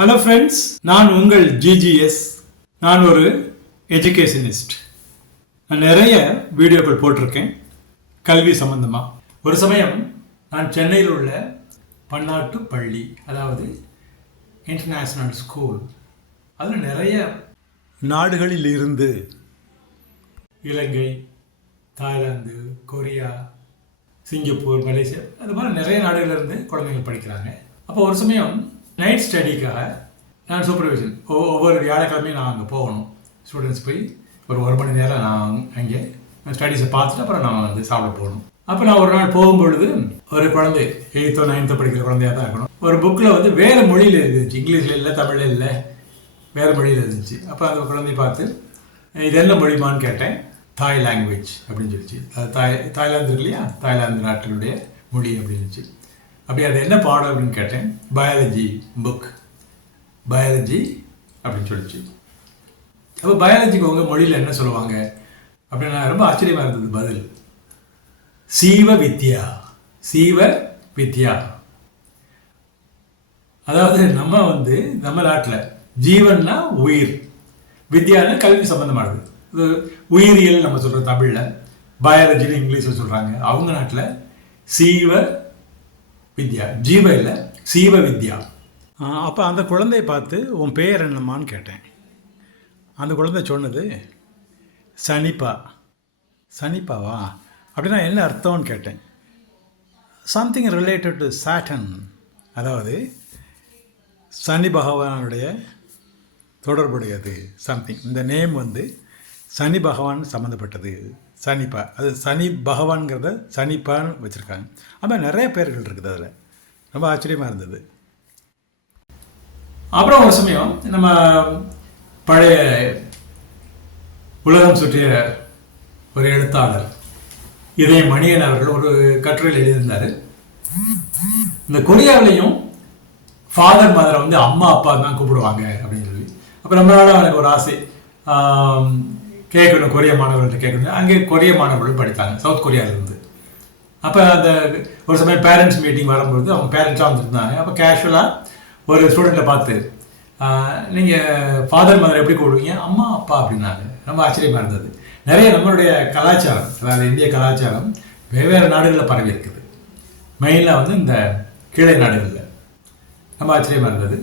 Hello friends, நான் உங்கள் GGS. நான் ஒரு எஜுகேஷனிஸ்ட். நான் நிறைய வீடியோக்கள் போட்டிருக்கேன் கல்வி சம்பந்தமாக. ஒரு சமயம் நான் சென்னையில் உள்ள பன்னாட்டு பள்ளி, அதாவது இன்டர்நேஷ்னல் ஸ்கூல், அதில் நிறைய நாடுகளில் இருந்து இலங்கை, தாய்லாந்து, கொரியா, சிங்கப்பூர், மலேசியா, அது மாதிரி நிறைய நாடுகளிலிருந்து குழந்தைகள் படிக்கிறாங்க. அப்போ ஒரு சமயம் நைட் ஸ்டடிக்காக நான் சூப்பர்விஷன் ஒவ்வொரு வியாழக்கிழமையும் நான் அங்கே போகணும். ஸ்டூடெண்ட்ஸ் போய் ஒரு மணி நேரம் நான் அங்கே ஸ்டடீஸை பார்த்துட்டு அப்புறம் நான் வந்து சாப்பிட போகணும். அப்போ நான் ஒரு நாள் போகும்பொழுது ஒரு குழந்தை 8th or 9th படிக்கிற குழந்தையாக தான் இருக்கணும். ஒரு புக்கில் வந்து வேறு மொழியில் இருந்துச்சு, இங்கிலீஷில் இல்லை, தமிழில் இல்லை, வேறு மொழியில் இருந்துச்சு. அப்போ அந்த குழந்தைய பார்த்து இது என்ன மொழிமான்னு கேட்டேன். தாய் லாங்குவேஜ் அப்படின்னு சொல்லிச்சு. தாய்லாந்து இருக்கு இல்லையா, தாய்லாந்து நாட்டினுடைய மொழி அப்படின்னு இருந்துச்சு. அப்படி அது என்ன பாடம் அப்படின்னு கேட்டேன். பயாலஜி புக், பயாலஜி அப்படின்னு சொல்லிச்சு. அப்போ பயாலஜிக்கு உங்கள் மொழியில் என்ன சொல்லுவாங்க அப்படின்னு நான் ரொம்ப ஆச்சரியமாக இருந்தது பதில். சீவ வித்யா, சீவ வித்யா. அதாவது நம்ம நாட்டில் ஜீவன்னா உயிர், வித்யான்னா கல்வி சம்பந்தமானது. இது உயிரியல் நம்ம சொல்கிற தமிழில், பயாலஜின்னு இங்கிலீஷில் சொல்கிறாங்க. அவங்க நாட்டில் சீவ வித்யா, ஜீவ இல்லை, சீவ வித்யா. அப்போ அந்த குழந்தைய பார்த்து உன் பேர் என்னம்மான்னு கேட்டேன். அந்த குழந்தை சொன்னது சனிப்பா. சனிப்பாவா அப்படின்னா என்ன அர்த்தம்னு கேட்டேன். சம்திங் ரிலேட்டட் டு சாட்டன், அதாவது சனி பகவானுடைய தொடர்புடையது சம்திங். இந்த நேம் வந்து சனி பகவான் சம்மந்தப்பட்டது, சனிப்பா. அது சனி பகவான்கிறத சனிப்பான்னு வச்சுருக்காங்க. அப்போ நிறைய பேர்கள் இருக்குது. அதில் ரொம்ப ஆச்சரியமாக இருந்தது. அப்புறம் ஒரு சமயம் நம்ம பழைய உலகம் சுற்றிய ஒரு எழுத்தாளர் இதய மணியன் அவர்கள் ஒரு கட்டுரையில் எழுதியிருந்தார். இந்த கொரியாவிலையும் ஃபாதர் மதரை வந்து அம்மா அப்பா தான் கூப்பிடுவாங்க அப்படின்னு சொல்லி. அப்போ நம்மளால எனக்கு ஒரு ஆசை கேட்கணும், கொரிய மாணவர்கள்ட்ட கேட்கணும். அங்கே கொரிய மாணவர்கள் படித்தாங்க, சவுத் கொரியாவிலேருந்து. அப்போ அந்த ஒரு சமயம் பேரண்ட்ஸ் மீட்டிங் வரும்பொழுது அவங்க பேரண்ட்ஸாக வந்துருந்தாங்க. அப்போ கேஷுவலாக ஒரு ஸ்டூடெண்ட்டை பார்த்து நீங்கள் ஃபாதர் மதர் எப்படி கூப்பிடுவீங்க? அம்மா அப்பா அப்படின்னாங்க. ரொம்ப ஆச்சரியமாக இருந்தது. நிறைய நம்மளுடைய கலாச்சாரம், அதாவது இந்திய கலாச்சாரம் வெவ்வேறு நாடுகளில் பரவி இருக்குது. மெயினாக வந்து இந்த கீழே நாடுகளில் ரொம்ப ஆச்சரியமாக இருந்தது.